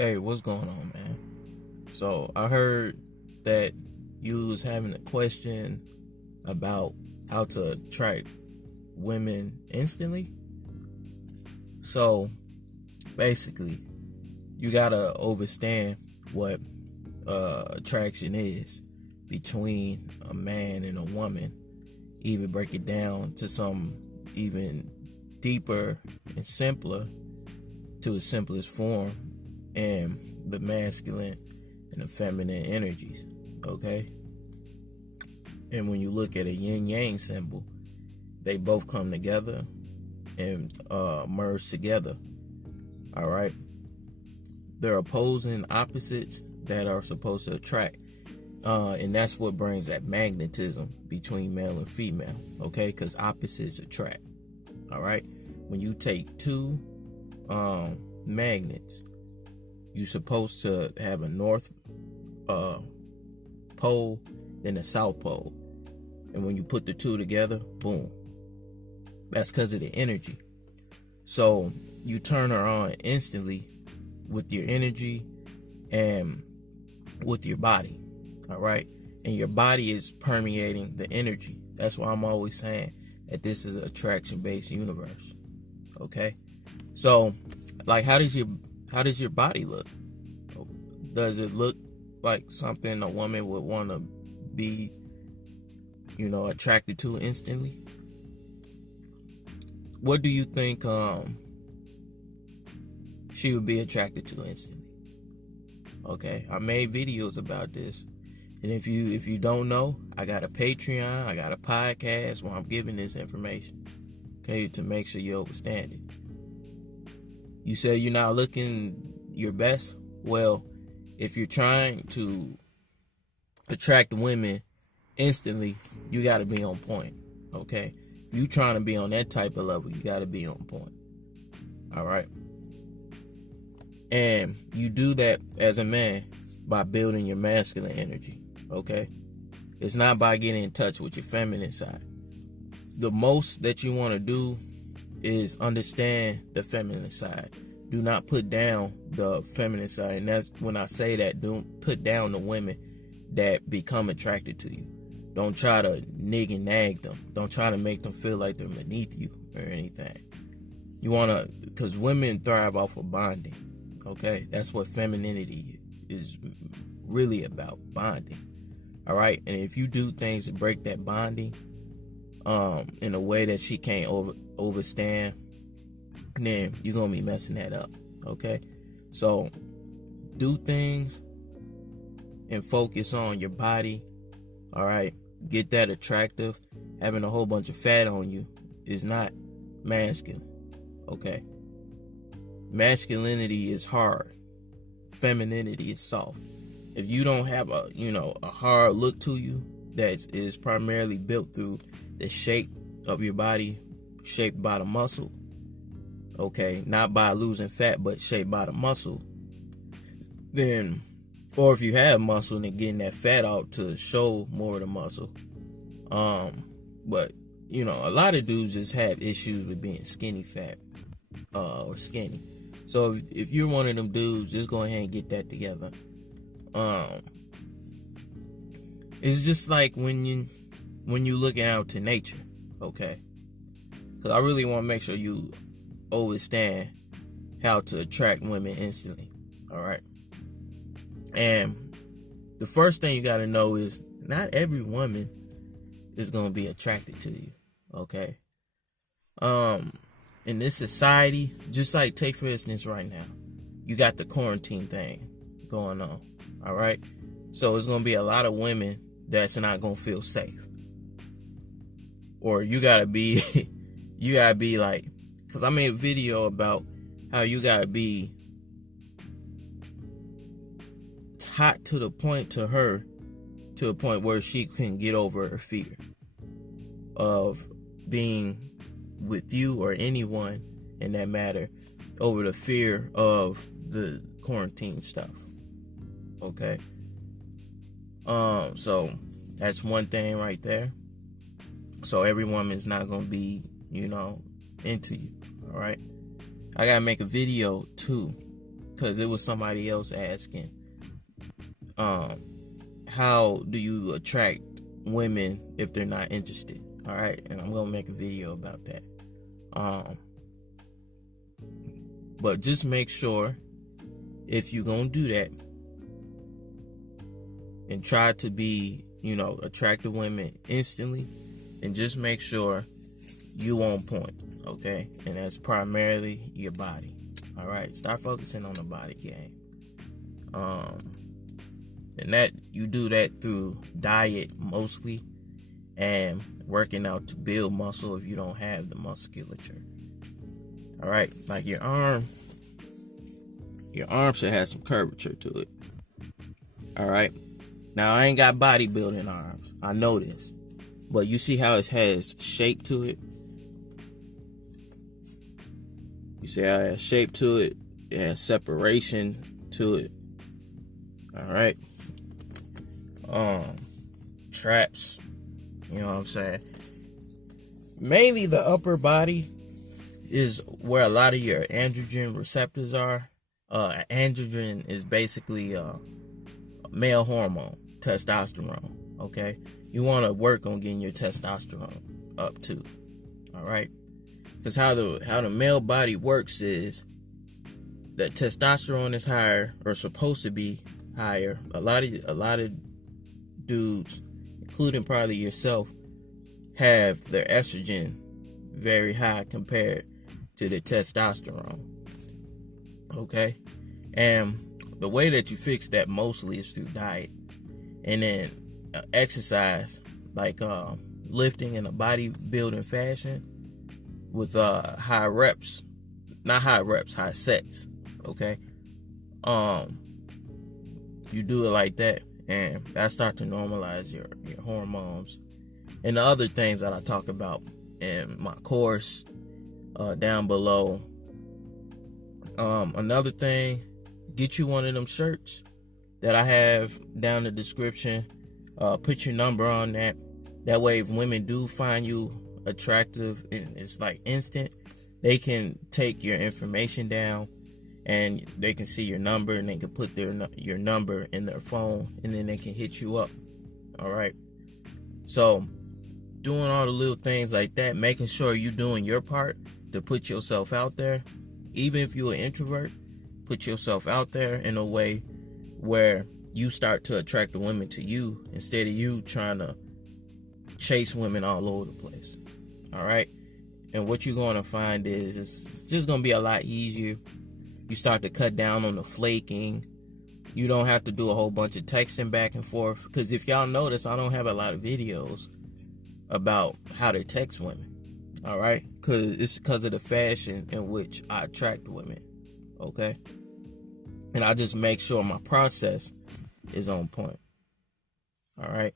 Hey, what's going on, man? So I heard that you was having a question about how to attract women instantly. So basically, you gotta understand what attraction is between a man and a woman. Even break it down to some even deeper and simpler, to its simplest form, and the masculine and the feminine energies, okay? And when you look at a yin-yang symbol, they both come together and merge together, all right? They're opposing opposites that are supposed to attract, and that's what brings that magnetism between male and female, okay? Because opposites attract, all right? When you take two magnets, you're supposed to have a north pole and a south pole. And when you put the two together, boom. That's because of the energy. So you turn her on instantly with your energy and with your body. All right. And your body is permeating the energy. That's why I'm always saying that this is an attraction-based universe. Okay. So, like, how does your body look? Does it look like something a woman would want to be, attracted to instantly? What do you think she would be attracted to instantly? Okay, I made videos about this. And if you don't know, I got a Patreon, I got a podcast where I'm giving this information, okay, to make sure you understand it. You say you're not looking your best? Well, if you're trying to attract women instantly, you got to be on point, okay? If you trying to be on that type of level, you got to be on point, all right? And you do that as a man by building your masculine energy, okay? It's not by getting in touch with your feminine side. The most that you want to do is understand the feminine side. Do not put down the feminine side. And that's when I say that, don't put down the women that become attracted to you. Don't try to nig and nag them. Don't try to make them feel like they're beneath you or anything. You want to, because women thrive off of bonding, okay? That's what femininity is really about, bonding, all right? And if you do things to break that bonding in a way that she can't overstand, then you're going to be messing that up, okay? So do things and focus on your body, all right? Get that attractive. Having a whole bunch of fat on you is not masculine, okay? Masculinity is hard. Femininity is soft. If you don't have a hard look to you that is primarily built through the shape of your body, shaped by the muscle, okay, not by losing fat, but shaped by the muscle, then, or if you have muscle and getting that fat out to show more of the muscle, but a lot of dudes just have issues with being skinny fat, or skinny. So if you're one of them dudes, just go ahead and get that together. It's just like when you looking out to nature, okay? Because I really want to make sure you understand how to attract women instantly, all right? And the first thing you got to know is not every woman is going to be attracted to you, okay? In this society, just like take for instance right now, you got the quarantine thing going on, all right? So it's going to be a lot of women that's not going to feel safe. Or you got to be, like, because I made a video about how you got to be hot to the point to her, to a point where she can get over her fear of being with you or anyone in that matter, over the fear of the quarantine stuff, okay? So that's one thing right there. So every woman's not gonna be, into you, all right? I gotta make a video too, because it was somebody else asking, how do you attract women if they're not interested? All right, and I'm gonna make a video about that. But just make sure, if you're gonna do that and try to be, attractive women instantly, and just make sure you on point, okay? And that's primarily your body. All right, start focusing on the body game. And that you do that through diet mostly, and working out to build muscle if you don't have the musculature. All right, like your arm should have some curvature to it. All right, now I ain't got bodybuilding arms, I know this, but you see how it has shape to it? You see how it has shape to it? It has separation to it. All right. Traps, you know what I'm saying? Mainly the upper body is where a lot of your androgen receptors are. Androgen is basically a male hormone, testosterone, okay? You want to work on getting your testosterone up too, all right? Because how the male body works is that testosterone is higher, or supposed to be higher. A lot of dudes, including probably yourself, have their estrogen very high compared to the testosterone. Okay? And the way that you fix that mostly is through diet. And then exercise, like lifting in a bodybuilding fashion with high reps. Not high reps, high sets. Okay? You do it like that, and that start to normalize your hormones and the other things that I talk about in my course down below. Another thing, get you one of them shirts that I have down in the description. Put your number on that. That way, if women do find you attractive and it's like instant, they can take your information down, and they can see your number, and they can put your number in their phone, and then they can hit you up. All right. So doing all the little things like that, making sure you're doing your part to put yourself out there. Even if you're an introvert, put yourself out there in a way where you start to attract the women to you, instead of you trying to chase women all over the place. All right. And what you're going to find is it's just going to be a lot easier. You start to cut down on the flaking. You don't have to do a whole bunch of texting back and forth. Because if y'all notice, I don't have a lot of videos about how to text women. All right? Because it's because of the fashion in which I attract women. Okay? And I just make sure my process is on point. All right?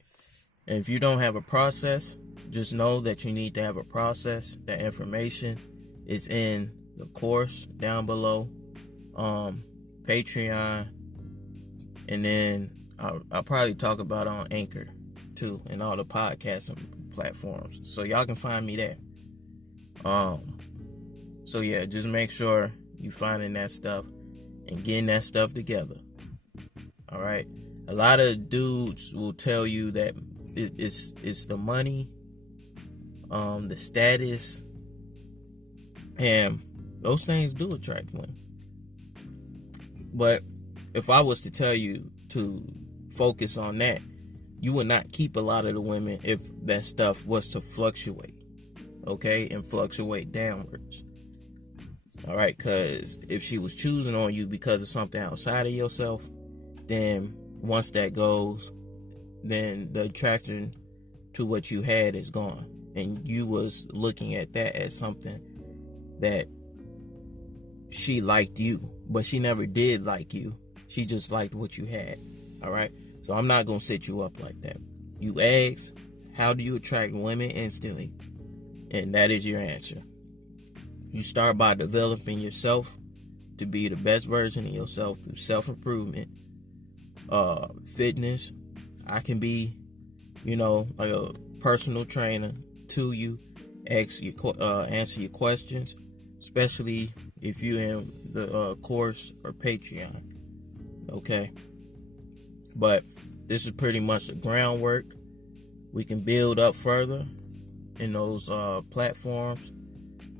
And if you don't have a process, just know that you need to have a process. That information is in the course down below. Patreon, and then I'll probably talk about on Anchor too, and all the podcasting platforms, so y'all can find me there. So yeah, just make sure you finding that stuff and getting that stuff together. All right. A lot of dudes will tell you that it's the money, the status, and those things do attract women. But if I was to tell you to focus on that, you would not keep a lot of the women if that stuff was to fluctuate, okay, and fluctuate downwards. All right, because if she was choosing on you because of something outside of yourself, then once that goes, then the attraction to what you had is gone, and you was looking at that as something that she liked you, but she never did like you. She just liked what you had. All right. So I'm not going to set you up like that. You ask, how do you attract women instantly? And that is your answer. You start by developing yourself to be the best version of yourself through self-improvement, fitness. I can be, like a personal trainer to you, answer your questions, especially if you're in the course or Patreon. Okay, but this is pretty much the groundwork. We can build up further in those platforms.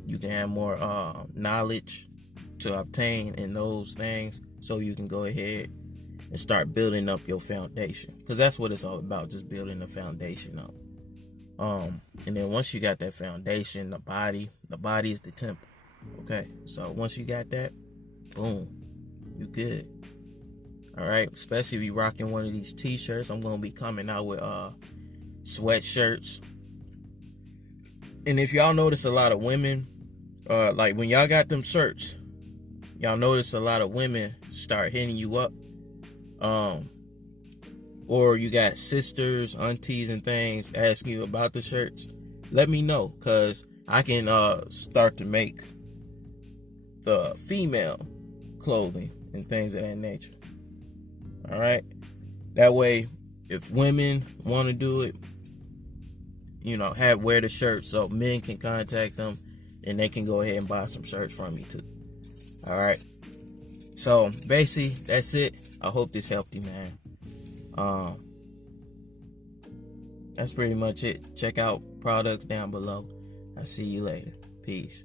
You can have more knowledge to obtain in those things, so you can go ahead and start building up your foundation, because that's what it's all about, just building the foundation up. And then once you got that foundation, the body is the temple. Okay, so once you got that, boom, you good. All right, especially if you rocking one of these t-shirts. I'm gonna be coming out with sweatshirts. And if y'all notice, a lot of women, like when y'all got them shirts, y'all notice a lot of women start hitting you up, or you got sisters, aunties, and things asking you about the shirts. Let me know, because I can start to make the female clothing and things of that nature. All right, that way, if women want to do it, wear the shirt, so men can contact them and they can go ahead and buy some shirts from me too. All right, so basically that's it. I hope this helped you, man. That's pretty much it. Check out products down below. I'll see you later. Peace.